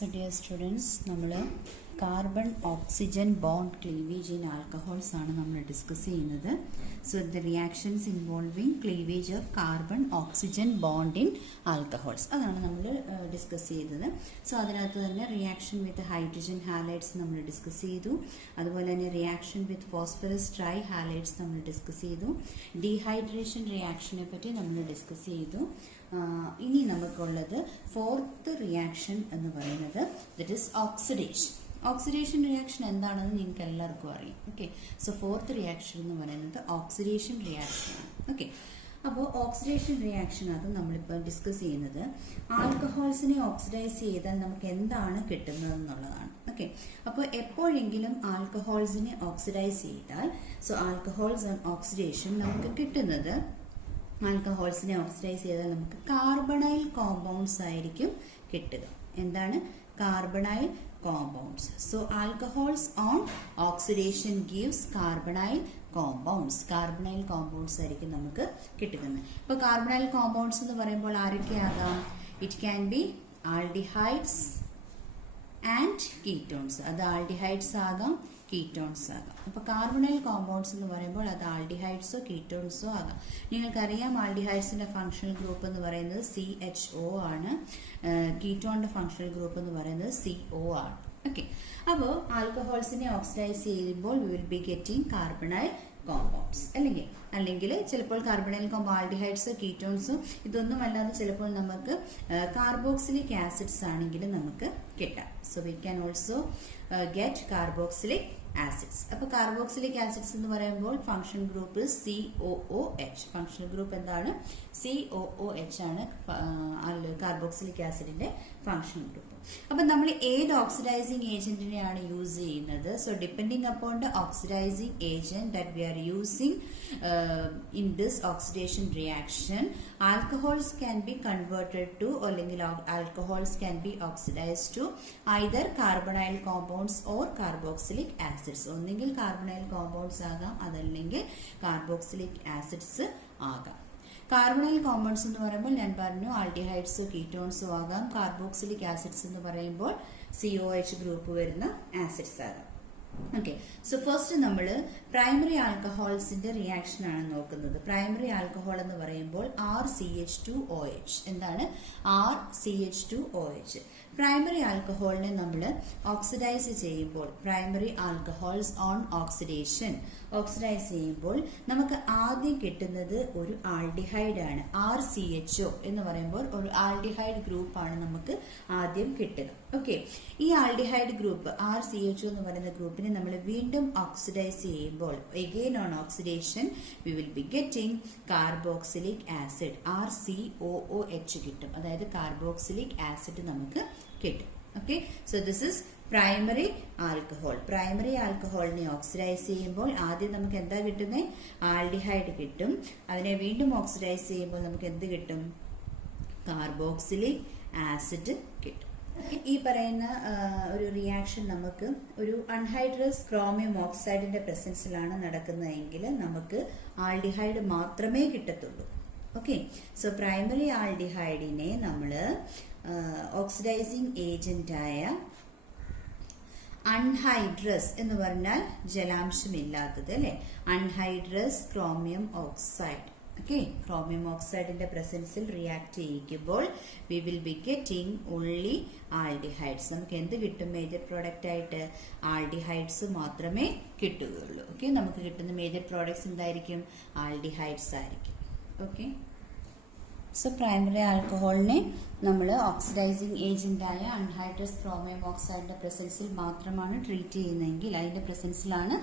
So dear students, നമ്മൾ carbon oxygen bond cleavage in alcohols ആണ് നമ്മൾ ഡിസ്കസ് ചെയ്യുന്നത്. So the reactions involving cleavage of carbon oxygen bond in alcohols അതാണ് നമ്മൾ discuss ചെയ്തത്. So അതിനകത്ത് തന്നെ റിയാക്ഷൻ വിത്ത് ഹൈഡ്രജൻ ഹാലൈഡ്സ് നമ്മൾ ഡിസ്കസ് ചെയ്തു. അതുപോലെ തന്നെ reaction with phosphorus try halides നമ്മൾ ഡിസ്കസ് ചെയ്തു. ഡീഹൈഡ്രേഷൻ റിയാക്ഷനെ പറ്റി നമ്മൾ ഡിസ്കസ് ചെയ്തു. ഇനി നമുക്കുള്ളത് ഫോർത്ത് റിയാക്ഷൻ എന്ന് പറയുന്നത് that is oxidation. Oxidation reaction എന്താണെന്ന് നിങ്ങൾക്ക് എല്ലാവർക്കും അറിയാം. ഓക്കെ, സോ ഫോർത്ത് റിയാക്ഷൻ എന്ന് പറയുന്നത് ഓക്സിഡേഷൻ റിയാക്ഷൻ ആണ്. ഓക്കെ, അപ്പോൾ ഓക്സിഡേഷൻ റിയാക്ഷൻ അത് നമ്മളിപ്പോൾ ഡിസ്കസ് ചെയ്യുന്നത് ആൽക്കഹോൾസിനെ ഓക്സിഡൈസ് ചെയ്താൽ നമുക്ക് എന്താണ് കിട്ടുന്നത് എന്നുള്ളതാണ്. ഓക്കെ, അപ്പോൾ എപ്പോഴെങ്കിലും ആൽക്കഹോൾസിനെ ഓക്സിഡൈസ് ചെയ്താൽ സോ ആൽക്കഹോൾസ് ആൻഡ് ഓക്സിഡേഷൻ നമുക്ക് കിട്ടുന്നത് ആൽക്കഹോൾസിനെ ഓക്സിഡൈസ് ചെയ്താൽ നമുക്ക് കാർബണൈൽ കോമ്പൗണ്ട്സ് ആയിരിക്കും കിട്ടുക. എന്താണ് carbonyl compounds? So alcohols on oxidation gives carbonyl compounds. Carbonyl compounds ആയിരിക്കും നമുക്ക് കിട്ടുന്നത്. ഇപ്പോൾ കാർബണൈൽ കോമ്പൗണ്ട്സ് എന്ന് പറയുമ്പോൾ ആരൊക്കെയാകാം? It can be aldehydes and ketones. അത് ആൽഡിഹൈഡ്സ് ആകാം, കീറ്റോൺസ് ആകാം. അപ്പോൾ കാർബണൈൽ കോമ്പൗണ്ട്സ് എന്ന് പറയുമ്പോൾ അത് ആൽഡിഹൈഡ്സോ കീറ്റോൺസോ ആകാം. നിങ്ങൾക്കറിയാം ആൽഡിഹൈഡ്സിന്റെ ഫങ്ഷണൽ ഗ്രൂപ്പ് എന്ന് പറയുന്നത് CHO ആണ്. കീറ്റോണിന്റെ ഫങ്ഷണൽ ഗ്രൂപ്പ് എന്ന് പറയുന്നത് CO ആണ്. ഓക്കെ, അപ്പോൾ ആൽക്കഹോൾസിനെ ഓക്സിഡൈസ് ചെയ്യുമ്പോൾ V will be getting carbonyl compounds. അല്ലെങ്കിൽ ചിലപ്പോൾ കാർബണൈൽ ആൽഡിഹൈഡ്സ് കീറ്റോൺസും ഇതൊന്നും അല്ലാതെ ചിലപ്പോൾ നമുക്ക് കാർബോക്സിലിക് ആസിഡ്സ് ആണെങ്കിലും നമുക്ക് കിട്ടാം. So we can also get carboxylic acids. അപ്പോൾ കാർബോക്സിലിക് ആസിഡ്സ് എന്ന് പറയുമ്പോൾ function group COOH. Functional group എന്താണ്? COOH ആണ് കാർബോക്സിലിക് ആസിഡിന്റെ ഫങ്ഷണൽ ഗ്രൂപ്പ്. അപ്പൊ നമ്മൾ ഏത് ഓക്സിഡൈസിങ് ഏജന്റിനെയാണ് യൂസ് ചെയ്യുന്നത്? So depending upon the oxidising agent that we are using in this oxidation reaction, alcohols can be converted to അല്ലെങ്കിൽ alcohols can be oxidized to either carbonyl compounds or carboxylic acids. ഒന്നെങ്കിൽ carbonyl compounds ആകാം, അതല്ലെങ്കിൽ carboxylic acids ആകാം. Carbonyl compounds എന്ന് പറയുമ്പോൾ ഞാൻ പറഞ്ഞു ആൽഡിഹൈഡ്സോ കീറ്റോൺസോ ആകാം. കാർബോക്സിലിക് ആസിഡ്സ് എന്ന് പറയുമ്പോൾ COH ഗ്രൂപ്പ് വരുന്ന ആസിഡ്സ് ആകാം. ഓക്കെ, സോ ഫസ്റ്റ് നമ്മൾ പ്രൈമറി ആൽക്കഹോൾസിന്റെ റിയാക്ഷൻ ആണ് നോക്കുന്നത്. പ്രൈമറി ആൽക്കഹോൾ എന്ന് പറയുമ്പോൾ RCH2OH. എന്താണ് RCH2OH? പ്രൈമറി ആൽക്കഹോളിനെ നമ്മൾ ഓക്സിഡൈസ് ചെയ്യുമ്പോൾ primary alcohols on oxidation oxidise ചെയ്യുമ്പോൾ നമുക്ക് ആദ്യം കിട്ടുന്നത് ഒരു ആൽഡിഹൈഡ് ആണ്. RCHO എന്ന് പറയുമ്പോൾ ഒരു ആൽഡിഹൈഡ് ഗ്രൂപ്പ് ആണ് നമുക്ക് ആദ്യം കിട്ടുക. ഓക്കെ, ഈ ആൽഡിഹൈഡ് ഗ്രൂപ്പ് RCHO എന്ന് പറയുന്ന ഗ്രൂപ്പിനെ നമ്മൾ വീണ്ടും ഓക്സിഡൈസ് ചെയ്യുമ്പോൾ again on oxidation we will be getting carboxylic acid RCOOH കിട്ടും. അതായത് കാർബോക്സിലിക് ആസിഡ് നമുക്ക് കിട്ടും. Okay, so this is primary alcohol. Primary ആൽക്കഹോളിനെ ഓക്സിഡൈസ് ചെയ്യുമ്പോൾ ആദ്യം നമുക്ക് എന്താ കിട്ടുന്നത്? ആൽഡിഹൈഡ് കിട്ടും. അതിനെ വീണ്ടും ഓക്സിഡൈസ് ചെയ്യുമ്പോൾ നമുക്ക് എന്ത് കിട്ടും? കാർബോക്സിലിക് ആസിഡ് കിട്ടും. ഈ പറയുന്ന ഒരു റിയാക്ഷൻ നമുക്ക് ഒരു അൺഹൈഡ്രസ് ക്രോമിയം ഓക്സൈഡിന്റെ പ്രസൻസിലാണ് നടക്കുന്നതെങ്കിൽ നമുക്ക് ആൽഡിഹൈഡ് മാത്രമേ കിട്ടത്തുള്ളൂ. ഓക്കെ, സോ പ്രൈമറി ആൽഡിഹൈഡിനെ നമ്മൾ ഓക്സിഡൈസിങ് ഏജന്റായ അൺഹൈഡ്രസ് എന്ന് പറഞ്ഞാൽ ജലാംശമില്ലാത്തത് അല്ലെ, anhydrous chromium oxide. Okay, chromium ഓക്സൈഡിന്റെ പ്രസൻസിൽ റിയാക്ട് ചെയ്യിക്കുമ്പോൾ we will be getting only aldehydes. നമുക്ക് എന്ത് കിട്ടും? മേജർ പ്രോഡക്റ്റ് ആയിട്ട് ആൽഡിഹൈഡ്സ് മാത്രമേ കിട്ടുകയുള്ളൂ. ഓക്കെ, നമുക്ക് കിട്ടുന്ന മേജർ പ്രോഡക്ട്സ് എന്തായിരിക്കും? ആൽഡിഹൈഡ്സ് ആയിരിക്കും. ഓക്കെ, സോ പ്രൈമറി ആൽക്കഹോളിനെ നമ്മൾ ഓക്സിഡൈസിങ് ഏജന്റായ അൺഹൈഡ്രസ് ക്രോമിയം ഓക്സൈഡിന്റെ പ്രസൻസിൽ മാത്രമാണ് ട്രീറ്റ് ചെയ്യുന്നതെങ്കിൽ, അതിന്റെ പ്രസൻസിലാണ്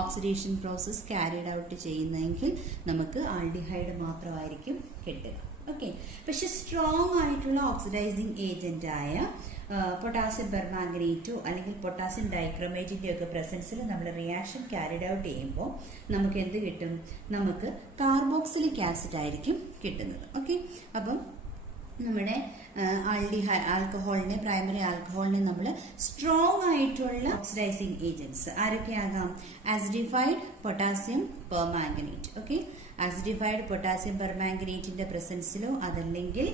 ഓക്സിഡേഷൻ പ്രോസസ് ക്യാരിഡ് ഔട്ട് ചെയ്യുന്നതെങ്കിൽ നമുക്ക് ആൽഡിഹൈഡ് മാത്രമായിരിക്കും കിട്ടുക. ഓക്കെ, പക്ഷെ സ്ട്രോങ് ആയിട്ടുള്ള ഓക്സിഡൈസിങ് ഏജന്റായ പൊട്ടാസ്യം പെർമാംഗനേറ്റോ അല്ലെങ്കിൽ പൊട്ടാസ്യം ഡൈക്രോമേറ്റിന്റെ ഒക്കെ പ്രസൻസിൽ നമ്മൾ റിയാക്ഷൻ ക്യാരിഡ് ഔട്ട് ചെയ്യുമ്പോൾ നമുക്ക് എന്ത് കിട്ടും? നമുക്ക് കാർബോക്സിലിക് ആസിഡ് ആയിരിക്കും കിട്ടുന്നത്. ഓക്കെ, അപ്പം നമ്മുടെ ആൽക്കഹോളിനെ പ്രൈമറി ആൽക്കഹോളിനെ നമ്മൾ സ്ട്രോങ് ആയിട്ടുള്ള ഓക്സിഡൈസിങ് ഏജന്റ്സ് ആരൊക്കെയാകാം? Acidified potassium permanganate. Okay, acidified potassium പെർമാംഗനേറ്റിന്റെ പ്രസൻസിലോ അതല്ലെങ്കിൽ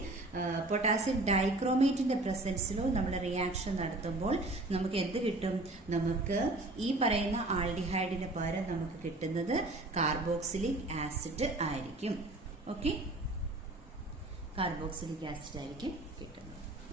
പൊട്ടാസ്യം ഡൈക്രോമേറ്റിന്റെ പ്രസൻസിലോ നമ്മൾ റിയാക്ഷൻ നടത്തുമ്പോൾ നമുക്ക് എന്ത് കിട്ടും? നമുക്ക് ഈ പറയുന്ന ആൽഡിഹൈഡിന് പകരം നമുക്ക് കിട്ടുന്നത് കാർബോക്സിലിക് ആസിഡ് ആയിരിക്കും. ഓക്കെ, കാർബോക്സിലിക് ആസിഡ് ആയിരിക്കും കിട്ടുന്നത്.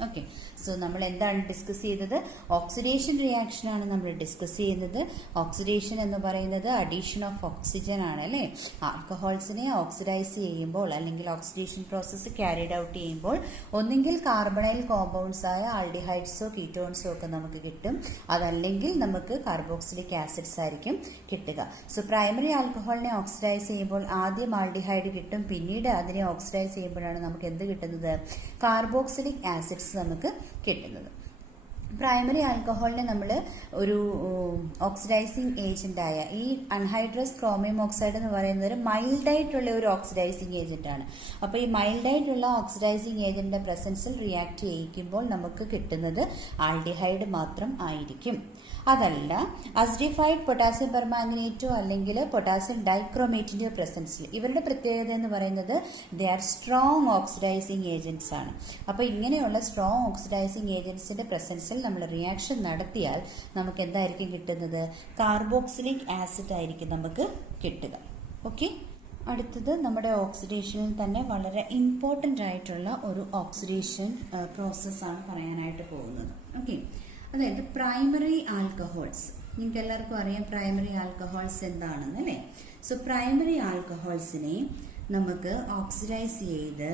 ഓക്കെ, സോ നമ്മൾ എന്താണ് ഡിസ്കസ് ചെയ്തത്? ഓക്സിഡേഷൻ റിയാക്ഷൻ ആണ് നമ്മൾ ഡിസ്കസ് ചെയ്യുന്നത്. ഓക്സിഡേഷൻ എന്ന് പറയുന്നത് അഡീഷൻ ഓഫ് ഓക്സിജൻ ആണ് അല്ലേ? ആൽക്കഹോൾസിനെ ഓക്സിഡൈസ് ചെയ്യുമ്പോൾ അല്ലെങ്കിൽ ഓക്സിഡേഷൻ പ്രോസസ്സ് ക്യാരിഡ് ഔട്ട് ചെയ്യുമ്പോൾ ഒന്നെങ്കിൽ കാർബണൈൽ കോമ്പൗണ്ട്സ് ആയ ആൽഡിഹൈഡ്സോ കീറ്റോൺസോ ഒക്കെ നമുക്ക് കിട്ടും, അതല്ലെങ്കിൽ നമുക്ക് കാർബോക്സിലിക് ആസിഡ്സ് ആയിരിക്കും കിട്ടുക. സോ പ്രൈമറി ആൽക്കഹോളിനെ ഓക്സിഡൈസ് ചെയ്യുമ്പോൾ ആദ്യം ആൽഡിഹൈഡ് കിട്ടും, പിന്നീട് അതിനെ ഓക്സിഡൈസ് ചെയ്യുമ്പോഴാണ് നമുക്ക് എന്ത് കിട്ടുന്നത്? കാർബോക്സിലിക് ആസിഡ്സ് നമുക്ക് കിട്ടുന്നത്. പ്രൈമറി ആൽക്കഹോളിനെ നമ്മൾ ഒരു ഓക്സിഡൈസിങ് ഏജന്റായ ഈ അൺഹൈഡ്രസ് ക്രോമിയം ഓക്സൈഡ് എന്ന് പറയുന്നത് ഒരു മൈൽഡായിട്ടുള്ള ഒരു ഓക്സിഡൈസിങ് ഏജന്റ് ആണ്. അപ്പോൾ ഈ മൈൽഡായിട്ടുള്ള ഓക്സിഡൈസിങ് ഏജന്റിന്റെ പ്രസൻസിൽ റിയാക്ട് ചെയ്യിക്കുമ്പോൾ നമുക്ക് കിട്ടുന്നത് ആൽഡിഹൈഡ് മാത്രം ആയിരിക്കും. അതല്ല അസിഡിഫൈഡ് പൊട്ടാസ്യം പെർമാംഗനേറ്റോ അല്ലെങ്കിൽ പൊട്ടാസ്യം ഡൈക്രോമേറ്റിന്റെയോ പ്രസൻസിൽ ഇവരുടെ പ്രത്യേകത എന്ന് പറയുന്നത് they are strong oxidising agents ആണ്. അപ്പോൾ ഇങ്ങനെയുള്ള സ്ട്രോങ് ഓക്സിഡൈസിങ് ഏജന്റ്സിന്റെ പ്രസൻസിൽ നമ്മൾ റിയാക്ഷൻ നടത്തിയാൽ നമുക്ക് എന്തായിരിക്കും കിട്ടുന്നത്? കാർബോക്സിലിക് ആസിഡ് ആയിരിക്കും നമുക്ക് കിട്ടുക. ഓക്കെ, അടുത്തത് നമ്മുടെ ഓക്സിഡേഷനിൽ തന്നെ വളരെ ഇമ്പോർട്ടൻ്റ് ആയിട്ടുള്ള ഒരു ഓക്സിഡേഷൻ പ്രോസസ്സാണ് പറയാനായിട്ട് പോകുന്നത്. ഓക്കെ, അതായത് പ്രൈമറി ആൽക്കഹോൾസ്. നിങ്ങൾക്ക് എല്ലാവർക്കും അറിയാം പ്രൈമറി ആൽക്കഹോൾസ് എന്താണെന്ന് അല്ലേ? സോ പ്രൈമറി ആൽക്കഹോൾസിനെ നമുക്ക് ഓക്സിഡൈസ് ചെയ്ത്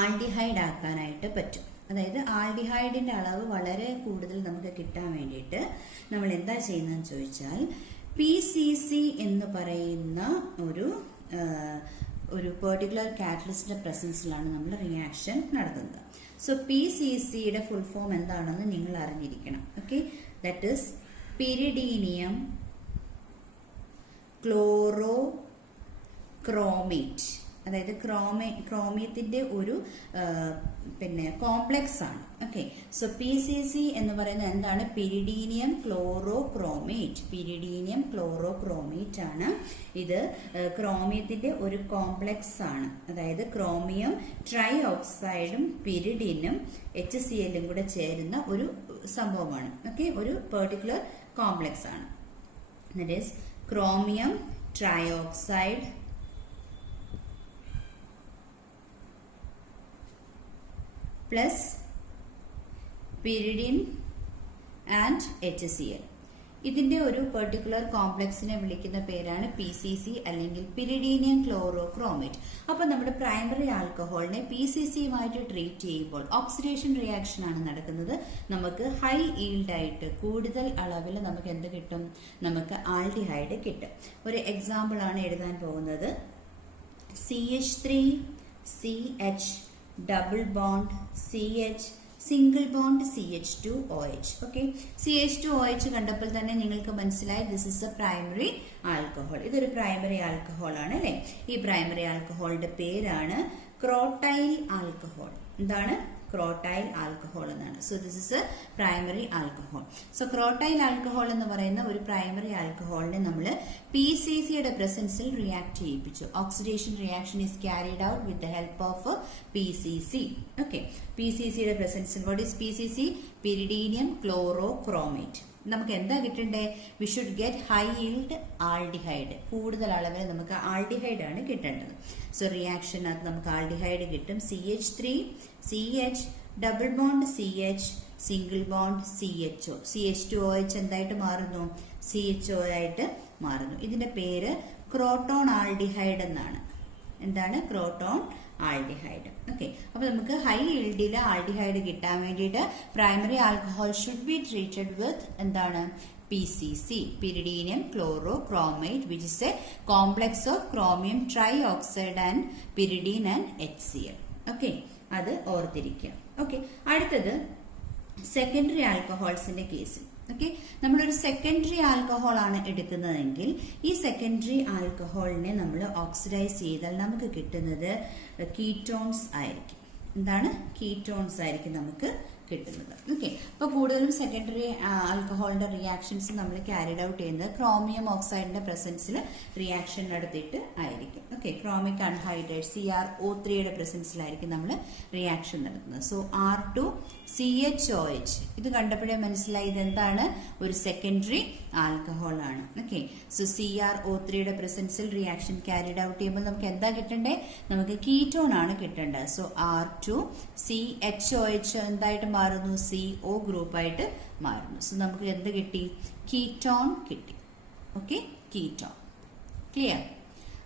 ആൽഡിഹൈഡ് ആക്കാനായിട്ട് പറ്റും. അതായത് ആൽഡിഹൈഡിന്റെ അളവ് വളരെ കൂടുതൽ നമുക്ക് കിട്ടാൻ വേണ്ടിയിട്ട് നമ്മൾ എന്താ ചെയ്യുന്നതെന്ന് ചോദിച്ചാൽ PCC എന്ന് പറയുന്ന ഒരു പെർട്ടിക്കുലർ കാറ്റലിസ്റ്റിന്റെ പ്രസൻസിലാണ് നമ്മൾ റിയാക്ഷൻ നടത്തുന്നത്. സോ PCCയുടെ ഫുൾ ഫോം എന്താണെന്ന് നിങ്ങൾ അറിഞ്ഞിരിക്കണം. Okay, that is pyridinium chlorochromate. അതായത് ക്രോമിയത്തിന്റെ ഒരു കോംപ്ലക്സ് ആണ്. ഓക്കെ, സോ PCC എന്ന് പറയുന്നത് എന്താണ്? പിരിഡീനിയം ക്ലോറോക്രോമേറ്റ്. പിരിഡീനിയം ക്ലോറോക്രോമേറ്റ് ആണ്. ഇത് ക്രോമിയത്തിന്റെ ഒരു കോംപ്ലക്സ് ആണ്. അതായത് ക്രോമിയം ട്രൈ ഓക്സൈഡും പിരിഡിനും HCl കൂടെ ചേരുന്ന ഒരു സംഭവമാണ്. ഓക്കെ, ഒരു പെർട്ടിക്കുലർ കോംപ്ലക്സ് ആണ്. That is chromium try oxide plus pyridine and HCl. ഇതിന്റെ ഒരു പെർട്ടിക്കുലർ കോംപ്ലക്സിനെ വിളിക്കുന്ന പേരാണ് PCC അല്ലെങ്കിൽ പിരിഡീനിയം ക്ലോറോക്രോമേറ്റ്. അപ്പൊ നമ്മുടെ പ്രൈമറി ആൽക്കഹോളിനെ PCCയുമായിട്ട് ട്രീറ്റ് ചെയ്യുമ്പോൾ ഓക്സിഡേഷൻ റിയാക്ഷൻ ആണ് നടക്കുന്നത്. നമുക്ക് ഹൈ ഈൽഡ് ആയിട്ട് കൂടുതൽ അളവിൽ നമുക്ക് എന്ത് കിട്ടും? നമുക്ക് ആൽഡിഹൈഡ് കിട്ടും. ഒരു എക്സാമ്പിൾ ആണ് എഴുതാൻ പോകുന്നത്. CH3CH double bond CH single bond CH2OH. Okay, CH2OH കണ്ടപ്പോൾ തന്നെ നിങ്ങൾക്ക് മനസ്സിലായി this is a primary alcohol. ഇതൊരു പ്രൈമറി ആൽക്കഹോൾ ആണ് അല്ലെ? ഈ പ്രൈമറി ആൽക്കഹോളിന്റെ പേരാണ് ക്രോട്ടൈൽ ആൽക്കഹോൾ. എന്താണ്? ക്രോട്ടൈൽ ആൽക്കഹോൾ എന്നാണ്. So this is a primary alcohol. So crotyl alcohol എന്ന് പറയുന്ന ഒരു പ്രൈമറി ആൽക്കഹോളിനെ നമ്മൾ PCCയുടെ പ്രസൻസിൽ റിയാക്ട് ചെയ്യിപ്പിച്ചു. Oxidation reaction is carried out with the help of PCC. Okay, PCCയുടെ പ്രസൻസിൽ വാട്ട് ഈസ് PCC? പിരിഡീനിയം ക്ലോറോക്രോമേറ്റ്. നമുക്ക് എന്താ കിട്ടണ്ടേ? We should get high yield aldehyde. കൂടുതൽ അളവിൽ നമുക്ക് ആൽഡിഹൈഡ് ആണ് കിട്ടേണ്ടത്. സോ റിയാക്ഷനകത്ത് നമുക്ക് ആൽഡിഹൈഡ് കിട്ടും. CH3CH double bond CH single bond CHO. CH2OH എന്തായിട്ട് മാറുന്നു? CHO ആയിട്ട് മാറുന്നു. ഇതിന്റെ പേര് ക്രോട്ടോൺ ആൽഡിഹൈഡ് എന്നാണ്. എന്താണ്? Croton aldehyde. ഓക്കെ, അപ്പൊ നമുക്ക് ഹൈ ഈൽഡിൽ ആൽഡിഹൈഡ് കിട്ടാൻ വേണ്ടിയിട്ട് primary alcohol should be treated വിത്ത് എന്താണ്? PCC, pyridinium chlorochromate, which is a complex of chromium trioxide and pyridine and HCl. Okay, അത് ഓർത്തിരിക്കുക. ഓക്കെ, അടുത്തത് സെക്കൻഡറി ആൽക്കഹോൾസിന്റെ കേസിൽ. ഓക്കെ, നമ്മളൊരു സെക്കൻഡറി ആൽക്കഹോൾ ആണ് എടുക്കുന്നതെങ്കിൽ ഈ സെക്കൻഡറി ആൽക്കഹോളിനെ നമ്മൾ ഓക്സിഡൈസ് ചെയ്താൽ നമുക്ക് കിട്ടുന്നത് കീറ്റോൺസ് ആയിരിക്കും. എന്താണ്? കീറ്റോൺസ് ആയിരിക്കും നമുക്ക് കിട്ടുന്നത്. ഓക്കെ, അപ്പൊ കൂടുതലും സെക്കൻഡറി ആൽക്കഹോളിന്റെ റിയാക്ഷൻസ് നമ്മൾ ക്യാരിഡ് ഔട്ട് ചെയ്യുന്നത് ക്രോമിയം ഓക്സൈഡിന്റെ പ്രസൻസിൽ റിയാക്ഷൻ നടത്തിയിട്ട് ആയിരിക്കും. ഓക്കെ, ക്രോമിക് അൺഹൈഡ്രേറ്റ് CrO3യുടെ പ്രസൻസിലായിരിക്കും നമ്മൾ റിയാക്ഷൻ നടത്തുന്നത്. സോ R2CHOH ഇത് കണ്ടപ്പോഴേ മനസ്സിലായി ഇതെന്താണ്, ഒരു സെക്കൻഡറി ആൽക്കഹോൾ ആണ്. ഓക്കെ, സോ CrO3യുടെ പ്രസൻസിൽ റിയാക്ഷൻ ക്യാരിഡ് ഔട്ട് ചെയ്യുമ്പോൾ നമുക്ക് എന്താ കിട്ടണ്ടേ, നമുക്ക് കീറ്റോൺ ആണ് കിട്ടേണ്ടത്. സോ R2CHOH എന്തായിട്ട് മാറുന്നു, CO ഗ്രൂപ്പായിട്ട് മാറുന്നു. സോ നമുക്ക് എന്ത് കിട്ടി, കീറ്റോൺ കിട്ടി. Okay, ketone. ക്ലിയർ?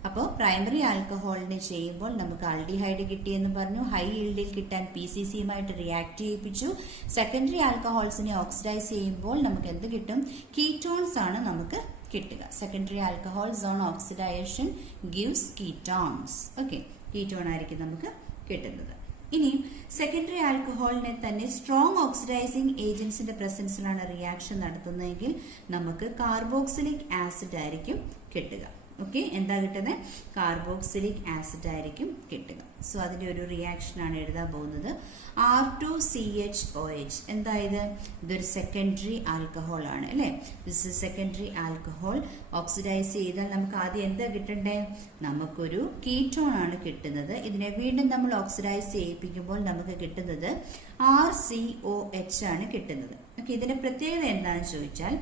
അപ്പോൾ പ്രൈമറി ആൽക്കഹോളിനെ ചെയ്യുമ്പോൾ നമുക്ക് ആൽഡിഹൈഡ് കിട്ടിയെന്ന് പറഞ്ഞു, ഹൈ ഈൽഡിൽ കിട്ടാൻ PCCയുമായിട്ട് റിയാക്ട് ചെയ്യിപ്പിച്ചു. സെക്കൻഡറി ആൽക്കഹോൾസിനെ ഓക്സിഡൈസ് ചെയ്യുമ്പോൾ നമുക്ക് എന്ത് കിട്ടും, കീറ്റോൺസ് ആണ് നമുക്ക് കിട്ടുക. Secondary alcohols on oxidisation gives ketones. Okay, ketone ആയിരിക്കും നമുക്ക് കിട്ടുന്നത്. ഇനി സെക്കൻഡറി ആൽക്കഹോളിനെ തന്നെ സ്ട്രോങ് ഓക്സിഡൈസിങ് ഏജൻസിന്റെ പ്രസൻസിലാണ് റിയാക്ഷൻ നടത്തുന്നതെങ്കിൽ നമുക്ക് കാർബോക്സിലിക് ആസിഡ് ആയിരിക്കും കിട്ടുക. ഓക്കെ, എന്താ കിട്ടുന്നത്, കാർബോക്സിലിക് ആസിഡ് ആയിരിക്കും കിട്ടുക. സോ അതിന്റെ ഒരു റിയാക്ഷൻ ആണ് എഴുതാൻ പോകുന്നത്. R2CHOH എന്തായത്, ഇതൊരു സെക്കൻഡറി ആൽക്കഹോൾ ആണ് അല്ലെ. This is secondary alcohol. Oxidise ചെയ്താൽ നമുക്ക് ആദ്യം എന്താ കിട്ടണ്ടേ, നമുക്കൊരു കീറ്റോൺ ആണ് കിട്ടുന്നത്. ഇതിനെ വീണ്ടും നമ്മൾ ഓക്സിഡൈസ് ചെയ്യിപ്പിക്കുമ്പോൾ നമുക്ക് കിട്ടുന്നത് RCOH ആണ് കിട്ടുന്നത്. ഓക്കെ, ഇതിന്റെ പ്രത്യേകത എന്താണെന്ന് ചോദിച്ചാൽ,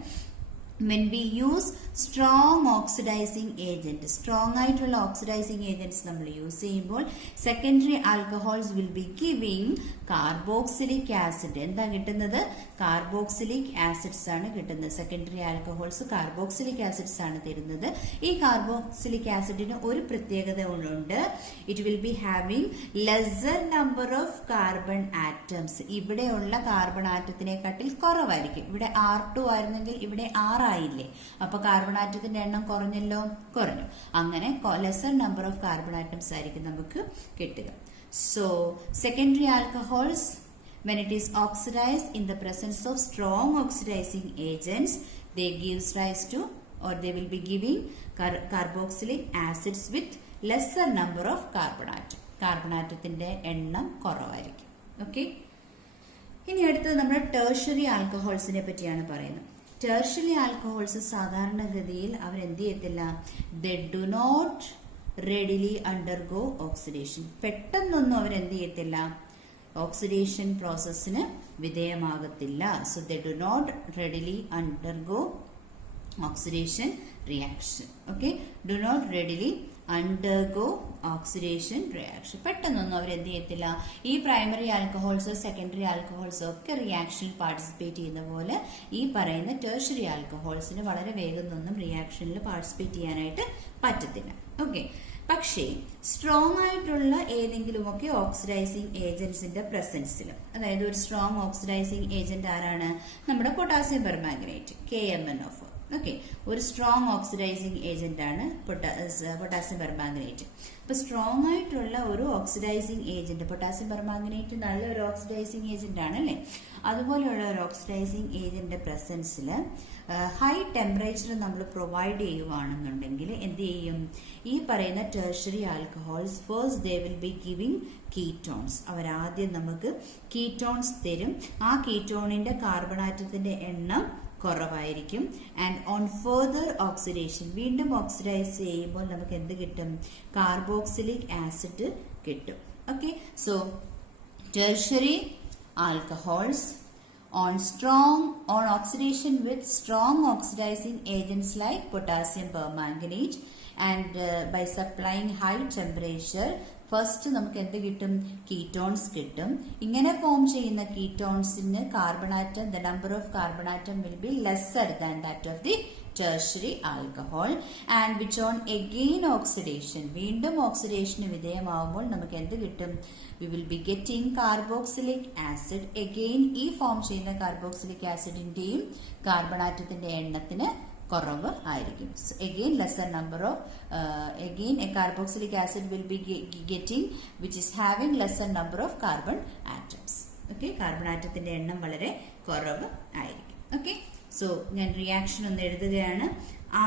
when we use strong oxidizing agent, strong ആയിട്ടുള്ള ഓക്സിഡൈസിങ് ഏജന്റ്സ് നമ്മൾ യൂസ് ചെയ്യുമ്പോൾ secondary alcohols will be giving carboxylic acid. എന്താ കിട്ടുന്നത്, കാർബോക്സിലിക് ആസിഡ്സ് ആണ് കിട്ടുന്നത്. സെക്കൻഡറി ആൽക്കഹോൾസ് കാർബോക്സിലിക് ആസിഡ്സ് ആണ് തരുന്നത്. ഈ കാർബോക്സിലിക് ആസിഡിന് ഒരു പ്രത്യേകത ഉണ്ട്, it will be having lesser number of carbon atoms. ഇവിടെയുള്ള കാർബൺ ആറ്റത്തിനെക്കാട്ടിൽ കുറവായിരിക്കും. ഇവിടെ R2 ആയിരുന്നെങ്കിൽ ഇവിടെ R ആയില്ലേ, അപ്പൊ കാർബൺ ആറ്റത്തിന്റെ എണ്ണം കുറഞ്ഞല്ലോ, കുറഞ്ഞു. അങ്ങനെ lesser number of carbon atoms ആയിരിക്കും നമുക്ക് കിട്ടുക. So secondary alcohols when it is oxidized in the presence of strong oxidizing agents, they gives rise to, or they will be giving carboxylic acids with lesser number of carbon atom. Carbon ആറ്റത്തിന്റെ എണ്ണം കുറവായിരിക്കും. Okay, ഇനി അടുത്തത് നമ്മൾ tertiary ആൽക്കഹോൾസിനെ പറ്റിയാണ് പറയുന്നത്. Tertiary alcohols സാധാരണഗതിയിൽ അവരെന്ത് ചെയ്യത്തില്ല, they do not readily undergo oxidation. പെട്ടെന്നൊന്നും അവരെന്ത് ചെയ്യത്തില്ല, ഓക്സിഡേഷൻ പ്രോസസ്സിന് വിധേയമാകത്തില്ല. So they do not readily undergo oxidation reaction. Okay, do not readily undergo oxidation reaction. പെട്ടെന്നൊന്നും അവരെന്ത് ചെയ്യത്തില്ല, ഈ പ്രൈമറി ആൽക്കഹോൾസോ സെക്കൻഡറി ആൽക്കഹോൾസോ ഒക്കെ റിയാക്ഷനിൽ പാർട്ടിസിപ്പേറ്റ് ചെയ്യുന്ന പോലെ ഈ പറയുന്ന ടെർഷ്യറി ആൽക്കഹോൾസിന് വളരെ വേഗമൊന്നും റിയാക്ഷനിൽ പാർട്ടിസിപ്പേറ്റ് ചെയ്യാനായിട്ട് പറ്റത്തില്ല. ഓക്കെ, പക്ഷേ സ്ട്രോങ് ആയിട്ടുള്ള ഏതെങ്കിലുമൊക്കെ ഓക്സിഡൈസിങ് ഏജന്റ്സിന്റെ പ്രസൻസിൽ, അതായത് ഒരു സ്ട്രോങ് ഓക്സിഡൈസിങ് ഏജന്റ് ആരാണ്, നമ്മുടെ പൊട്ടാസ്യം പെർമാംഗനേറ്റ് KMnO4. ഓക്കെ, ഒരു സ്ട്രോങ് ഓക്സിഡൈസിങ് ഏജന്റ് ആണ് പൊട്ടാസ്യം പെർമാംഗനേറ്റ്. അപ്പൊ സ്ട്രോങ് ആയിട്ടുള്ള ഒരു ഓക്സിഡൈസിങ് ഏജന്റ്, പൊട്ടാസ്യം പെർമാംഗനേറ്റ് നല്ലൊരു ഓക്സിഡൈസിങ് ഏജന്റ് ആണ് അല്ലെ. അതുപോലെയുള്ള ഒരു ഓക്സിഡൈസിങ് ഏജന്റിന്റെ പ്രസൻസിൽ ഹൈ ടെമ്പറേച്ചർ നമ്മൾ പ്രൊവൈഡ് ചെയ്യുവാണെന്നുണ്ടെങ്കിൽ എന്ത് ചെയ്യും, ഈ പറയുന്ന tertiary alcohols first they will be giving ketones. അവരാദ്യം നമുക്ക് കീറ്റോൺസ് തരും. ആ കീറ്റോണിന്റെ കാർബൺ ആറ്റത്തിന്റെ എണ്ണം കുറവായിരിക്കും. ആൻഡ് ഓൺ ഫെർദർ ഓക്സിഡേഷൻ, വീണ്ടും ഓക്സിഡൈസ് ചെയ്യുമ്പോൾ നമുക്ക് എന്ത് കിട്ടും, കാർബോക്സിലിക് ആസിഡ് കിട്ടും. Okay, so tertiary alcohols on oxidation with strong oxidizing agents like potassium permanganate, and by supplying high temperature first നമുക്ക് എന്ത് കിട്ടും, കീറ്റോൺസ് കിട്ടും. ഇങ്ങനെ ഫോം ചെയ്യുന്ന കീറ്റോൺസിന് carbon atom, the number of carbon atom will be lesser than that of the tertiary alcohol, and which on again oxidation, വീണ്ടും oxidation വിധേയമാവുമ്പോൾ നമുക്ക് എന്ത് കിട്ടും, we will be getting carboxylic acid. again ഈ form ചെയ്യുന്ന carboxylic ആസിഡിന്റെയും carbon ആറ്റത്തിന്റെ എണ്ണത്തിന് കുറവ് ആയിരിക്കും. again lesser number of again a carboxylic acid will be getting which is having lesser number of carbon atoms. okay, carbon ആറ്റത്തിന്റെ എണ്ണം വളരെ കുറവ് ആയിരിക്കും. okay, so ഞാൻ റിയാക്ഷൻ ഒന്ന് എഴുതുകയാണ്.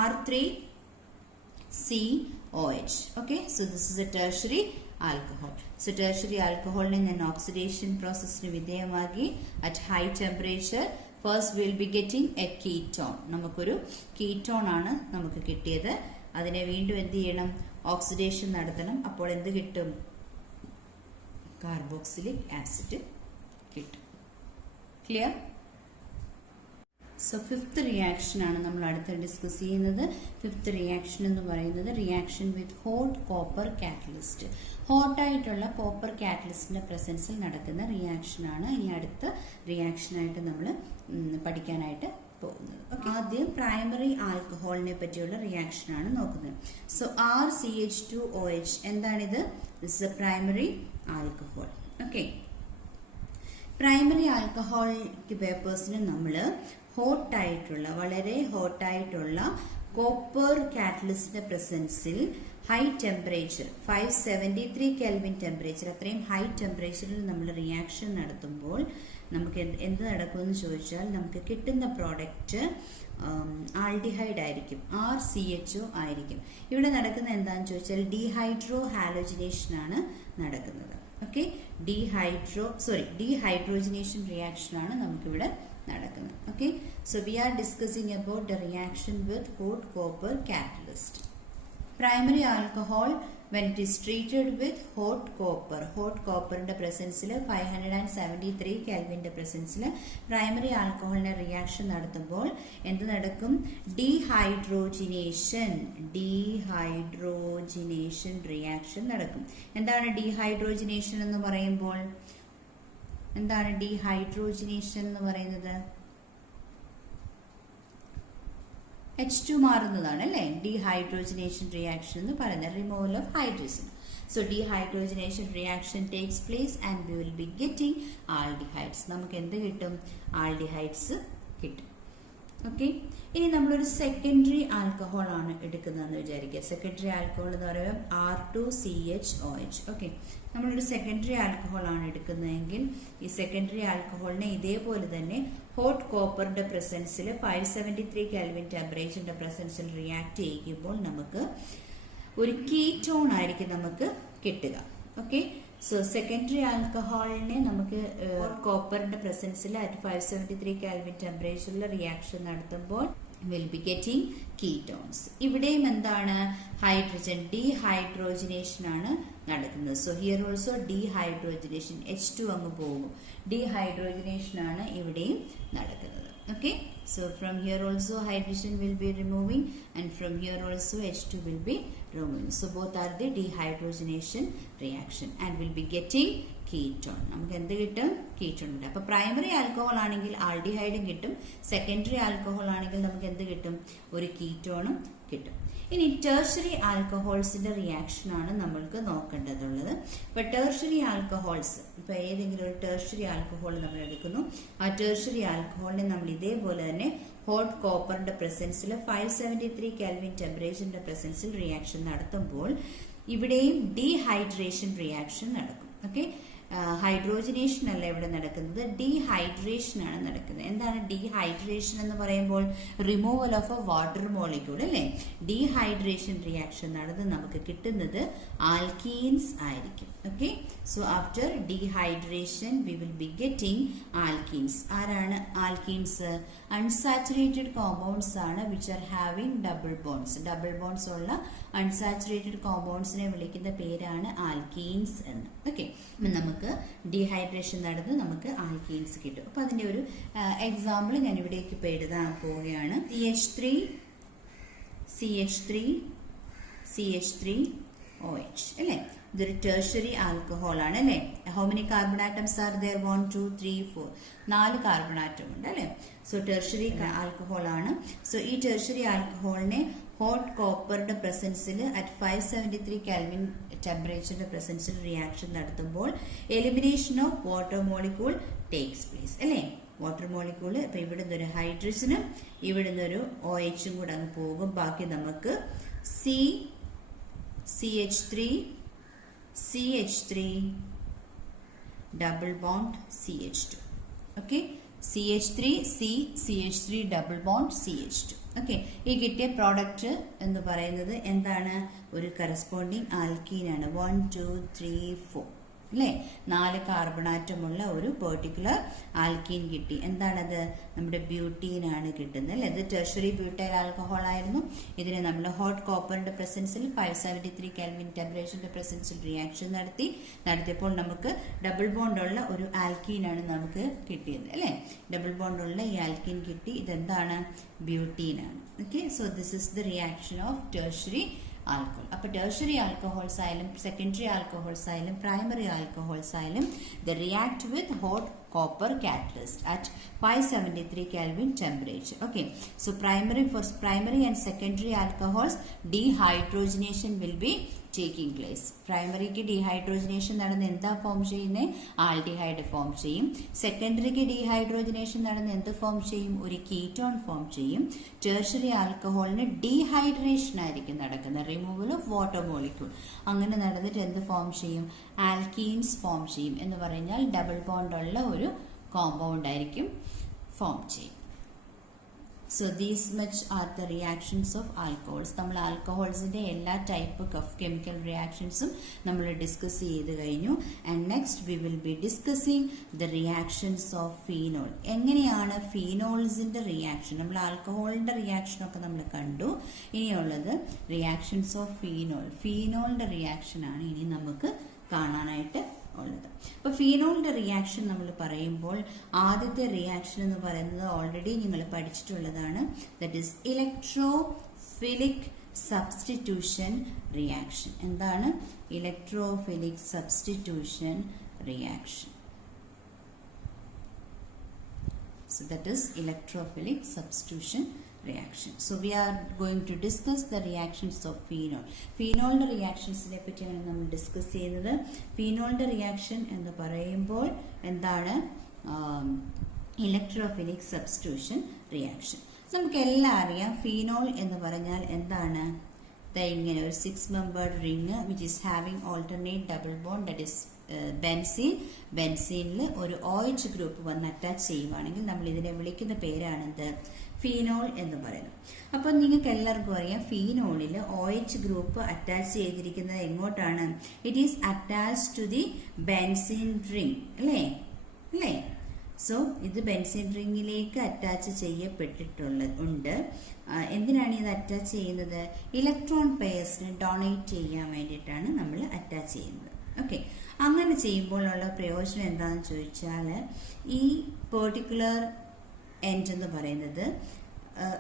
R3COH. okay, so this is a tertiary alcohol. so tertiary alcoholനെ ഞാൻ oxidation പ്രോസസ്സിന് വിധേയമാക്കി at high temperature. first we will be getting a ketone. നമുക്കൊരു ketone ആണ് നമുക്ക് കിട്ടിയത്. അതിനെ വീണ്ടും എന്ത് ചെയ്യണം, ഓക്സിഡേഷൻ നടത്തണം. അപ്പോൾ എന്ത് കിട്ടും? കാർബോക്സിലിക് ആസിഡ് കിട്ടും. ക്ലിയർ? സോ ഫിഫ്ത്ത് റിയാക്ഷൻ ആണ് നമ്മൾ അടുത്ത് ഡിസ്കസ് ചെയ്യുന്നത്. ഫിഫ്ത്ത് റിയാക്ഷൻ എന്ന് പറയുന്നത് reaction with hot copper catalyst. ഹോട്ടായിട്ടുള്ള കോപ്പർ കാറ്റലിസ്റ്റിന്റെ പ്രസൻസിൽ നടക്കുന്ന റിയാക്ഷൻ ആണ് ഇനി അടുത്ത റിയാക്ഷനായിട്ട് നമ്മൾ പഠിക്കാനായിട്ട് പോകുന്നത്. ആദ്യം പ്രൈമറി ആൽക്കഹോളിനെ പറ്റിയുള്ള റിയാക്ഷൻ ആണ് നോക്കുന്നത്. സോ RCH2OH എന്താണിത്? This is a primary alcohol. Okay, primary alcoholic പേപ്പേഴ്സിന് നമ്മൾ ഹോട്ടായിട്ടുള്ള വളരെ ഹോട്ടായിട്ടുള്ള കോപ്പർ കാറ്റലിസ്റ്റിന്റെ പ്രസൻസിൽ ഹൈ ടെമ്പറേച്ചർ 573 കെൽവിൻ ടെമ്പറേച്ചർ, അത്രയും ഹൈ ടെമ്പറേച്ചറിൽ നമ്മൾ റിയാക്ഷൻ നടത്തുമ്പോൾ നമുക്ക് എന്ത് നടക്കുമെന്ന് ചോദിച്ചാൽ നമുക്ക് കിട്ടുന്ന പ്രോഡക്റ്റ് ആൽഡിഹൈഡ് ആയിരിക്കും, RCHO ആയിരിക്കും. ഇവിടെ നടക്കുന്ന എന്താണെന്ന് ചോദിച്ചാൽ ഡീഹൈഡ്രോ ഹാലോജിനേഷൻ ആണ് നടക്കുന്നത്. ഓക്കെ, ഡീഹൈഡ്രോജിനേഷൻ റിയാക്ഷൻ ആണ് നമുക്കിവിടെ നടക്കുന്നത്. Okay, so we are discussing about the reaction with hot copper catalyst. Primary alcohol when it is treated with hot copperന്റെ പ്രസൻസിൽ 573 കെൽവിന്റെ പ്രസൻസിൽ പ്രൈമറി ആൽക്കഹോളിന്റെ റിയാക്ഷൻ നടത്തുമ്പോൾ എന്ത് നടക്കും? ഡീഹൈഡ്രോജിനേഷൻ റിയാക്ഷൻ നടക്കും. എന്താണ് ഡീഹൈഡ്രോജിനേഷൻ എന്ന് പറയുമ്പോൾ? എന്താണ് ഡീഹൈഡ്രോജിനേഷൻ എന്ന് പറയുന്നത്? H2 മാറുന്നതാണ് അല്ലേ ഡീഹൈഡ്രോജിനേഷൻ റിയാക്ഷൻ എന്ന് പറയുന്നത്, removal of hydrogen. So dehydrogenation reaction takes place and we will be getting aldehydes. നമുക്ക് എന്ത് കിട്ടും? ആൽഡിഹൈഡ്സ് കിട്ടും. ഓക്കെ, ഇനി നമ്മളൊരു സെക്കൻഡറി ആൽക്കഹോൾ ആണ് എടുക്കുന്നതെന്ന് വിചാരിക്കുക. സെക്കൻഡറി ആൽക്കഹോൾ എന്ന് പറയുമ്പോൾ R2CHOH. ഓക്കെ, നമ്മളൊരു സെക്കൻഡറി ആൽക്കഹോൾ ആണ് എടുക്കുന്നതെങ്കിൽ ഈ സെക്കൻഡറി ആൽക്കഹോളിനെ ഇതേപോലെ തന്നെ ഹോട്ട് കോപ്പറിന്റെ പ്രസൻസിൽ 573 കെൽവിൻ ടെമ്പറേച്ചറിന്റെ പ്രസൻസിൽ റിയാക്ട് ചെയ്യിക്കുമ്പോൾ നമുക്ക് ഒരു കീറ്റോൺ ആയിരിക്കും നമുക്ക് കിട്ടുക. ഓക്കെ, സോ സെക്കൻഡറി ആൽക്കഹോളിനെ നമുക്ക് കോപ്പറിന്റെ പ്രസൻസിൽ അറ്റ് 573 കെൽവിൻ ടെമ്പറേച്ചറിൽ റിയാക്ഷൻ നടത്തുമ്പോൾ വിൽ ബി ഗെറ്റിംഗ് കീറ്റോൺസ്. ഇവിടെയും എന്താണ്? ഹൈഡ്രജൻ ഡീഹൈഡ്രോജിനേഷൻ ആണ് നടക്കുന്നത്. So here also dehydrogenation, H2 അങ്ങ് പോകും. ഡീഹൈഡ്രോജിനേഷൻ ആണ് ഇവിടെയും നടക്കുന്നത്. Okay, so from here also hydrogen will be removing and from here also H2 will be removing. So both are the dehydrogenation reaction and will be getting ketone. നമുക്ക് എന്ത് കിട്ടും? Ketone കിട്ടും. അപ്പൊ പ്രൈമറി ആൽക്കഹോൾ ആണെങ്കിൽ ആൽഡിഹൈഡും കിട്ടും, secondary alcohol ആണെങ്കിൽ നമുക്ക് എന്ത് കിട്ടും? ഒരു കീറ്റോണും കിട്ടും. ഇനി ടെർഷ്യറി ആൽക്കഹോൾസിന്റെ റിയാക്ഷൻ ആണ് നമ്മൾക്ക് നോക്കേണ്ടതുള്ളത്. ഇപ്പൊ ടെർഷ്യറി ആൽക്കഹോൾസ്, ഇപ്പൊ ഏതെങ്കിലും ഒരു ടെർഷ്യറി ആൽക്കഹോൾ നമ്മൾ എടുക്കുന്നു, ആ ടെർഷ്യറി ആൽക്കഹോളിനെ നമ്മൾ ഇതേപോലെ തന്നെ ഹോട്ട് കോപ്പറിന്റെ പ്രസൻസിൽ 573 കെൽവിൻ ടെമ്പറേച്ചറിന്റെ പ്രസൻസിൽ റിയാക്ഷൻ നടത്തുമ്പോൾ ഇവിടെയും ഡീഹൈഡ്രേഷൻ റിയാക്ഷൻ നടക്കും. ഓക്കെ, ഹൈഡ്രോജനേഷൻ അല്ല ഇവിടെ നടക്കുന്നത്, ഡീഹൈഡ്രേഷൻ ആണ് നടക്കുന്നത്. എന്താണ് ഡീഹൈഡ്രേഷൻ എന്ന് പറയുമ്പോൾ? Removal of A water molecule അല്ലേ. ഡീഹൈഡ്രേഷൻ റിയാക്ഷൻ നടന്ന് നമുക്ക് കിട്ടുന്നത് ആൽക്കീൻസ് ആയിരിക്കും. Okay, so after dehydration V will be getting alkenes. ആരാണ് ആൽക്കീൻസ്? അൺസാച്ചുറേറ്റഡ് കോമ്പൗണ്ട്സ് ആണ് which are having double bones. Double bones ഉള്ള അൺസാച്ചുറേറ്റഡ് കോമ്പൗണ്ട്സിനെ വിളിക്കുന്ന പേരാണ് ആൽക്കീൻസ് എന്ന്. ഓക്കെ, നമുക്ക് ഡീഹൈഡ്രേഷൻ നടന്ന് നമുക്ക് ആൽക്കീൻസ് കിട്ടും. അപ്പൊ അതിന്റെ ഒരു എക്സാമ്പിൾ ഞാൻ ഇവിടേക്ക് ഇപ്പൊ എഴുതാൻ പോവുകയാണ്. CH3OH അല്ലെ, ഇതൊരു ടെർഷ്യറി ആൽക്കഹോൾ ആണ് അല്ലെ. How many carbon atoms are there? 1 2 3 4, 4 carbon atom ഉണ്ട് അല്ലെ. സോ ടെർഷ്യറി ആൽക്കഹോൾ ആണ്. സോ ഈ ടെർഷ്യറി ആൽക്കഹോളിനെ ഹോട്ട് കോപ്പറിന്റെ പ്രസൻസിൽ അറ്റ് 573 കെൽവിൻ ടെമ്പറേച്ചറിന്റെ പ്രസൻസിൽ റിയാക്ഷൻ നടത്തുമ്പോൾ elimination of water molecule takes place അല്ലെ. വാട്ടർ മോളിക്യൂൾ ഇപ്പൊ ഇവിടുന്ന് ഒരു ഹൈഡ്രജനും ഇവിടുന്ന് ഒരു OHും കൂടെ അങ്ങ് പോകും. ബാക്കി നമുക്ക് CH3 double bond CH2. Okay, CH3 double bond CH2. Okay, ഈ കിട്ടിയ പ്രോഡക്റ്റ് എന്ന് പറയുന്നത് എന്താണ്? ഒരു കറസ്പോണ്ടിങ് ആൽക്കീൻ ആണ്. 1 2 3 4 അല്ലേ? 4 കാർബൺ ആറ്റമുള്ള ഒരു പെർട്ടിക്കുലർ ആൽക്കീൻ കിട്ടി. എന്താണത്? നമ്മുടെ ബ്യൂട്ടീനാണ് കിട്ടുന്നത് അല്ലേ? ഇത് ടെർഷ്യറി ബ്യൂട്ടൈൽ ആൽക്കഹോൾ ആയിരുന്നു. ഇതിനെ നമ്മൾ ഹോട്ട് കോപ്പറിന്റെ പ്രസൻസിൽ 573 കെൽവിൻ ടെമ്പറേച്ചറിന്റെ പ്രസൻസിൽ റിയാക്ഷൻ നടത്തിയപ്പോൾ നമുക്ക് ഡബിൾ ബോണ്ട് ഉള്ള ഒരു ആൽക്കീനാണ് നമുക്ക് കിട്ടിയത് അല്ലേ? ഡബിൾ ബോണ്ട് ഉള്ള ഈ ആൽക്കീൻ കിട്ടി. ഇതെന്താണ്? ബ്യൂട്ടീനാണ്. Okay, so this is the reaction of tertiary alcohol. അപ്പോൾ ടെർഷ്യറി ആൽക്കഹോൾസ് ആയാലും സെക്കൻഡറി ആൽക്കഹോൾസ് ആയാലും പ്രൈമറി ആൽക്കഹോൾസ് ആയാലും the react with hot copper catalyst at 573 Kelvin temperature. Okay, so for primary and secondary alcohols, dehydrogenation will be taking place. പ്രൈമറിക്ക് dehydrogenation നടന്ന് എന്താ form ചെയ്യുന്നത്? Aldehyde form ചെയ്യും. സെക്കൻഡറിക്ക് dehydrogenation നടന്ന് എന്ത് ഫോം ചെയ്യും? ഒരു കീറ്റോൺ ഫോം ചെയ്യും. ടെർഷ്യറി ആൽക്കഹോളിന് ഡീഹൈഡ്രേഷൻ ആയിരിക്കും നടക്കുന്നത്, റിമൂവൽ ഓഫ് വാട്ടർ മോളിക്യൂൾ. അങ്ങനെ നടന്നിട്ട് എന്ത് ഫോം ചെയ്യും? ആൽക്കീൻസ് ഫോം ചെയ്യും. എന്ന് പറഞ്ഞാൽ ഡബിൾ ബോണ്ട് ഉള്ള ഒരു കോമ്പൗണ്ട് ആയിരിക്കും ഫോം ചെയ്യും. So these much are the reactions of alcohols. നമ്മൾ ആൽക്കഹോൾസിന്റെ എല്ലാ ടൈപ്പ് ഓഫ് കെമിക്കൽ റിയാക്ഷൻസും നമ്മൾ ഡിസ്കസ് ചെയ്ത് കഴിഞ്ഞു. And next we will be discussing the reactions of phenol. എങ്ങനെയാണ് ഫീനോൾസിന്റെ റിയാക്ഷൻ? നമ്മൾ ആൽക്കഹോളിന്റെ റിയാക്ഷനൊക്കെ നമ്മൾ കണ്ടു. ഇനിയുള്ളത് റിയാക്ഷൻസ് ഓഫ് ഫീനോൾ. ഫീനോളിന്റെ റിയാക്ഷൻ ആണ് ഇനി നമുക്ക് കാണാനായിട്ട് ഉള്ളത്. അപ്പൊ ഫീനോളിന്റെ റിയാക്ഷൻ നമ്മൾ പറയുമ്പോൾ ആദ്യത്തെ റിയാക്ഷൻ എന്ന് പറയുന്നത് ഓൾറെഡി നിങ്ങൾ പഠിച്ചിട്ടുള്ളതാണ്. That is electrophilic substitution reaction. എന്താണ്? Electrophilic substitution reaction. So that is electrophilic substitution reaction. So we are going to discuss the reactions of phenol. Phenol reactionsനെ പറ്റിയാണ് നമ്മൾ ഡിസ്കസ് ചെയ്യുന്നത്. ഫീനോളിന്റെ റിയാക്ഷൻ എന്ന് പറയുമ്പോൾ എന്താണ്? Electrophilic substitution reaction. നമുക്ക് എല്ലാം അറിയാം. ഫീനോൾ എന്ന് പറഞ്ഞാൽ എന്താണ്? ഇങ്ങനെ ഒരു 6 membered ring which is having alternate double bond, that is ബെൻസീനിൽ ഒരു OH ഗ്രൂപ്പ് വന്ന് അറ്റാച്ച് ചെയ്യുവാണെങ്കിൽ നമ്മൾ ഇതിനെ വിളിക്കുന്ന പേരാണെന്ത്? ഫീനോൾ എന്ന് പറയുന്നത്. അപ്പൊ നിങ്ങൾക്ക് എല്ലാവർക്കും അറിയാം ഫീനോളിൽ OH ഗ്രൂപ്പ് അറ്റാച്ച് ചെയ്തിരിക്കുന്നത് എങ്ങോട്ടാണ്? It is attach to the benzene ring അല്ലേ? സോ ഇത് ബെൻസീൻ റിംഗിലേക്ക് അറ്റാച്ച് ചെയ്യപ്പെട്ടിട്ടുണ്ട്. എന്തിനാണ് ഇത് അറ്റാച്ച് ചെയ്യുന്നത്? ഇലക്ട്രോൺ പെയർസിന് ഡൊണേറ്റ് ചെയ്യാൻ വേണ്ടിയിട്ടാണ് നമ്മൾ അറ്റാച്ച് ചെയ്യുന്നത്. ഓക്കെ, അങ്ങനെ ചെയ്യുമ്പോഴുള്ള പ്രയോജനം എന്താണെന്ന് ചോദിച്ചാൽ ഈ പെർട്ടിക്കുലർ എൻഡ് എന്ന് പറയുന്നത്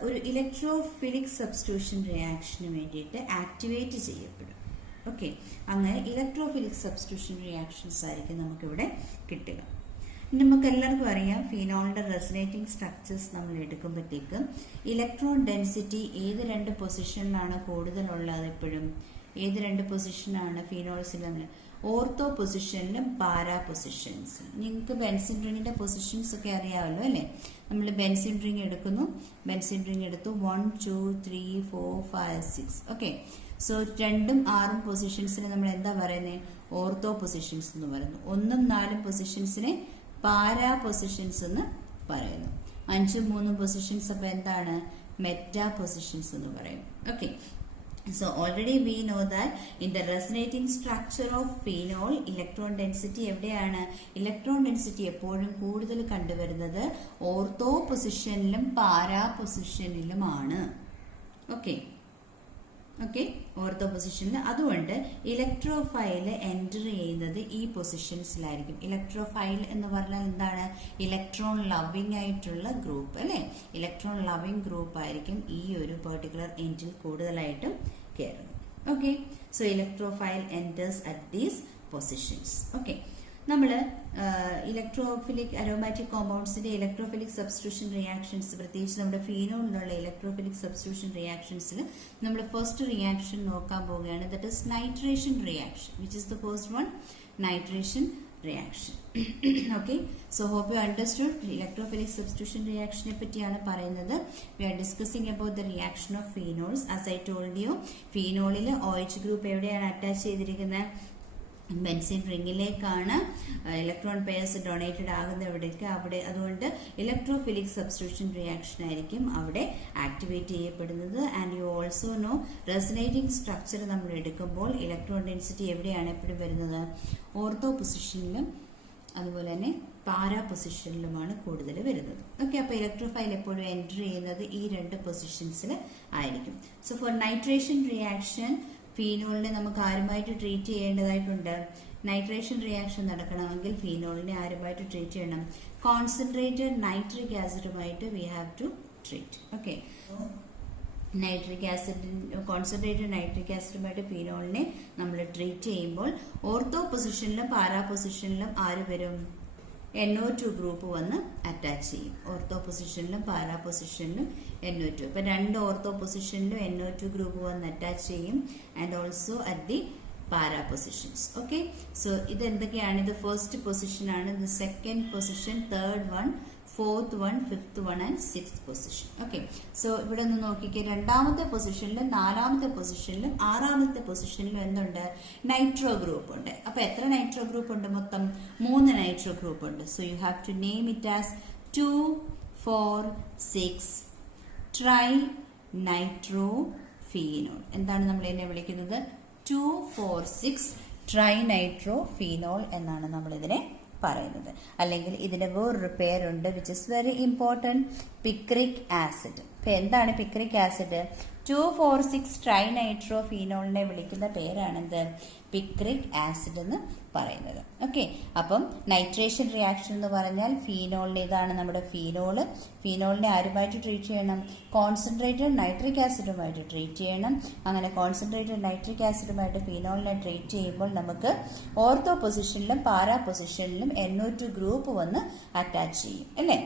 ഒരു ഇലക്ട്രോഫിലിക് സബ്സ്റ്റിറ്റ്യൂഷൻ റിയാക്ഷന് വേണ്ടിയിട്ട് ആക്ടിവേറ്റ് ചെയ്യപ്പെടും. ഓക്കെ, അങ്ങനെ ഇലക്ട്രോഫിലിക് സബ്സ്റ്റിറ്റ്യൂഷൻ റിയാക്ഷൻസ് ആയിരിക്കും നമുക്കിവിടെ കിട്ടുക. നമുക്ക് എല്ലാവർക്കും അറിയാം ഫീനോളിന്റെ റെസനേറ്റിംഗ് സ്ട്രക്ചേഴ്സ് നമ്മൾ എടുക്കുമ്പോഴത്തേക്ക് ഇലക്ട്രോൺ ഡെൻസിറ്റി ഏത് 2 പൊസിഷനിലാണ് കൂടുതലുള്ളത്? എപ്പോഴും ഏത് 2 പൊസിഷനാണ് ഫീനോൾസിൽ? നമ്മൾ ഓർത്തോ പൊസിഷനിലും പാരാ പൊസിഷൻസിലും. നിങ്ങൾക്ക് ബെൻസിൻ റിങ്ങിന്റെ പൊസിഷൻസ് ഒക്കെ അറിയാമല്ലോ അല്ലേ? നമ്മൾ ബെൻസിൻ റിങ് എടുക്കുന്നു. ബെൻസിൻ റിങ് എടുത്തു 1 2 3 4 5 6. ഓക്കെ, സോ 2ഉം 6ഉം പൊസിഷൻസിനെ നമ്മൾ എന്താ പറയുന്നത്? ഓർത്തോ പൊസിഷൻസ് എന്ന് പറയുന്നു. 1ഉം 4ഉം പൊസിഷൻസിനെ പാരാ പൊസിഷൻസ് എന്ന് പറയുന്നു. 5ഉം 3ഉം പൊസിഷൻസ് അപ്പൊ എന്താണ്? മെറ്റാ പൊസിഷൻസ് എന്ന് പറയും. Okay, so already we know that in the resonating structure of phenol electron density എവിടെയാണ്? ഇലക്ട്രോൺ ഡെൻസിറ്റി എപ്പോഴും കൂടുതൽ കണ്ടുവരുന്നത് ഓർത്തോ പൊസിഷനിലും പാരാ പൊസിഷനിലുമാണ്. ഓക്കെ, ഓർത്തോ പൊസിഷനിൽ. അതുകൊണ്ട് ഇലക്ട്രോഫൈൽ എൻറ്റർ ചെയ്യുന്നത് ഈ പൊസിഷൻസിലായിരിക്കും. ഇലക്ട്രോഫൈൽ എന്ന് പറഞ്ഞാൽ എന്താണ്? ഇലക്ട്രോൺ ലവിംഗ് ആയിട്ടുള്ള ഗ്രൂപ്പ് അല്ലെ? ഇലക്ട്രോൺ ലവിംഗ് ഗ്രൂപ്പ് ആയിരിക്കും ഈ ഒരു പെർട്ടിക്കുലർ എൻഡിൽ കൂടുതലായിട്ടും കയറുന്നത്. Okay, so electrophile enters at these positions. Okay, നമ്മൾ ഇലക്ട്രോഫിലിക് അരോമാറ്റിക് കോമ്പൗണ്ട്സിന്റെ ഇലക്ട്രോഫിലിക് സബ്സ്റ്റിറ്റ്യൂഷൻ റിയാക്ഷൻസ്, പ്രത്യേകിച്ച് നമ്മുടെ ഫീനോളിലുള്ള ഇലക്ട്രോഫിലിക് സബ്സ്റ്റിറ്റ്യൂഷൻ റിയാക്ഷൻസിൽ നമ്മൾ ഫസ്റ്റ് റിയാക്ഷൻ നോക്കാൻ പോവുകയാണ്. That is nitration reaction, which is the first one, nitration reaction. Okay, so hope you understood electrophilic substitution reaction പറ്റിയാണ് പറയുന്നത്. We are discussing about the reaction of phenols. As I told you, phenolil OH group എവിടെയാണ് attach ചെയ്തിരിക്കുന്നത്? Benzene റിങ്ങിലേക്കാണ് electron pairs donated ആകുന്ന എവിടേക്ക് അവിടെ, അതുകൊണ്ട് electrophilic substitution reaction ആയിരിക്കും അവിടെ ആക്ടിവേറ്റ് ചെയ്യപ്പെടുന്നത്. And you also know resonating structure നമ്മൾ എടുക്കുമ്പോൾ ഇലക്ട്രോൺ ഡെൻസിറ്റി എവിടെയാണ് എപ്പോഴും വരുന്നത്? ഓർത്തോ പൊസിഷനിലും അതുപോലെ തന്നെ പാരാ പൊസിഷനിലുമാണ് കൂടുതൽ വരുന്നത്. ഓക്കെ, അപ്പോൾ ഇലക്ട്രോഫൈൽ എപ്പോഴും എൻറ്റർ ചെയ്യുന്നത് ഈ രണ്ട് പൊസിഷൻസിൽ ആയിരിക്കും. സോ ഫോർ നൈട്രേഷൻ റിയാക്ഷൻ ഫീനോളിനെ നമുക്ക് ആരുമായിട്ട് ട്രീറ്റ് ചെയ്യേണ്ടതായിട്ടുണ്ട്? നൈട്രേഷൻ റിയാക്ഷൻ നടക്കണമെങ്കിൽ ഫീനോളിനെ ആരുമായിട്ട് ട്രീറ്റ് ചെയ്യണം? കോൺസെൻട്രേറ്റഡ് നൈട്രിക് ആസിഡുമായിട്ട് we have to treat. Okay, nitric acid, concentrated nitric ആസിഡുമായിട്ട് ഫീനോളിനെ നമ്മൾ ട്രീറ്റ് ചെയ്യുമ്പോൾ ഓർത്തോ പൊസിഷനിലും പാരാ പൊസിഷനിലും ആര് വരും? NO2 ഗ്രൂപ്പ് വന്ന് അറ്റാച്ച് ചെയ്യും. ഓർത്തോ പൊസിഷനിലും പാരാ പൊസിഷനിലും NO2. ഇപ്പൊ രണ്ട് ഓർത്തോ പൊസിഷനിലും NO2 ഗ്രൂപ്പ് വന്ന് അറ്റാച്ച് ചെയ്യും. And also at the para positions. Okay, so ഇത് എന്തൊക്കെയാണ്? ഇത് ഫസ്റ്റ് പൊസിഷൻ ആണ്, ഇത് second position, third one, fourth one, fifth one and sixth position. Okay, so ഇവിടെ ഒന്ന് നോക്കിക്കേ, രണ്ടാമത്തെ പൊസിഷനിലും നാലാമത്തെ പൊസിഷനിലും ആറാമത്തെ പൊസിഷനിലും എന്തുണ്ട്? നൈട്രോ ഗ്രൂപ്പ് ഉണ്ട്. അപ്പൊ എത്ര നൈട്രോ ഗ്രൂപ്പ് ഉണ്ട്? മൊത്തം 3 നൈട്രോ ഗ്രൂപ്പ് ഉണ്ട്. So you have to name it as 2, 4, 6 trinitrophenol. എന്താണ് നമ്മൾ ഇതിനെ വിളിക്കുന്നത്? 2, 4, 6 ട്രൈ നൈട്രോ ഫീനോൾ എന്നാണ് നമ്മൾ ഇതിനെ പറയുന്നത്. അല്ലെങ്കിൽ ഇതിന് വേറൊരു പേരുണ്ട് which is very important, picric acid. ഇപ്പൊ എന്താണ് പിക്രിക് ആസിഡ്? 2,4,6 ട്രൈ നൈട്രോ ഫീനോളിനെ വിളിക്കുന്ന പേരാണെന്ത്? പിക്രിക് ആസിഡ് എന്ന് പറയുന്നത്. ഓക്കെ, അപ്പം നൈട്രേഷൻ റിയാക്ഷൻ എന്ന് പറഞ്ഞാൽ ഫീനോളിന്, ഇതാണ് നമ്മുടെ ഫീനോള്. ഫീനോളിനെ ആരുമായിട്ട് ട്രീറ്റ് ചെയ്യണം? കോൺസെൻട്രേറ്റഡ് നൈട്രിക് ആസിഡുമായിട്ട് ട്രീറ്റ് ചെയ്യണം. അങ്ങനെ കോൺസെൻട്രേറ്റഡ് നൈട്രിക് ആസിഡുമായിട്ട് ഫീനോളിനെ ട്രീറ്റ് ചെയ്യുമ്പോൾ നമുക്ക് ഓർത്തോ പൊസിഷനിലും പാരാ പൊസിഷനിലും NO2 ഗ്രൂപ്പ് വന്ന് അറ്റാച്ച് ചെയ്യും അല്ലേ?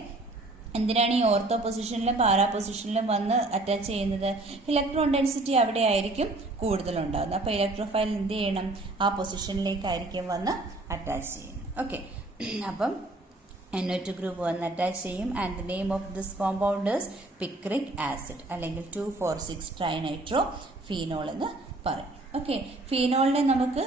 എന്തിനാണ് ഈ ഓർത്തോ പൊസിഷനിലും പാരാ പൊസിഷനിലും വന്ന് അറ്റാച്ച് ചെയ്യുന്നത്? ഇലക്ട്രോൺ ഡെൻസിറ്റി അവിടെ ആയിരിക്കും കൂടുതലുണ്ടാകുന്നത്. അപ്പോൾ ഇലക്ട്രോഫൈൽ എന്ത് ചെയ്യണം? ആ പൊസിഷനിലേക്കായിരിക്കും വന്ന് അറ്റാച്ച് ചെയ്യുന്നത്. ഓക്കെ, അപ്പം NO2 ഗ്രൂപ്പ് വന്ന് അറ്റാച്ച് ചെയ്യും. And the name of this compound is picric acid, അല്ലെങ്കിൽ 2,4,6 ട്രൈനൈട്രോ ഫീനോൾ എന്ന് പറയും. ഓക്കെ, ഫീനോളിനെ നമുക്ക്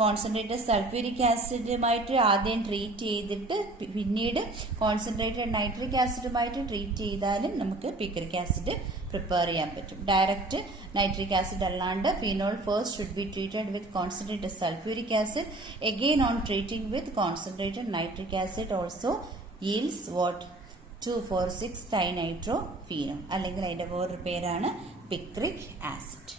കോൺസെൻട്രേറ്റഡ് സൾഫ്യൂരിക് ആസിഡുമായിട്ട് ആദ്യം ട്രീറ്റ് ചെയ്തിട്ട് പിന്നീട് കോൺസെൻട്രേറ്റഡ് നൈട്രിക് ആസിഡുമായിട്ട് ട്രീറ്റ് ചെയ്താലും നമുക്ക് പിക്രിക് ആസിഡ് പ്രിപ്പയർ ചെയ്യാൻ പറ്റും. ഡയറക്റ്റ് നൈട്രിക് ആസിഡ് അല്ലാണ്ട് phenol first should be treated with concentrated sulphuric acid. Again on treating with concentrated nitric acid also yields what? 2,4,6 trinitrophenol, അല്ലെങ്കിൽ അതിന്റെ വേറൊരു പേരാണ് പിക്രിക് ആസിഡ്.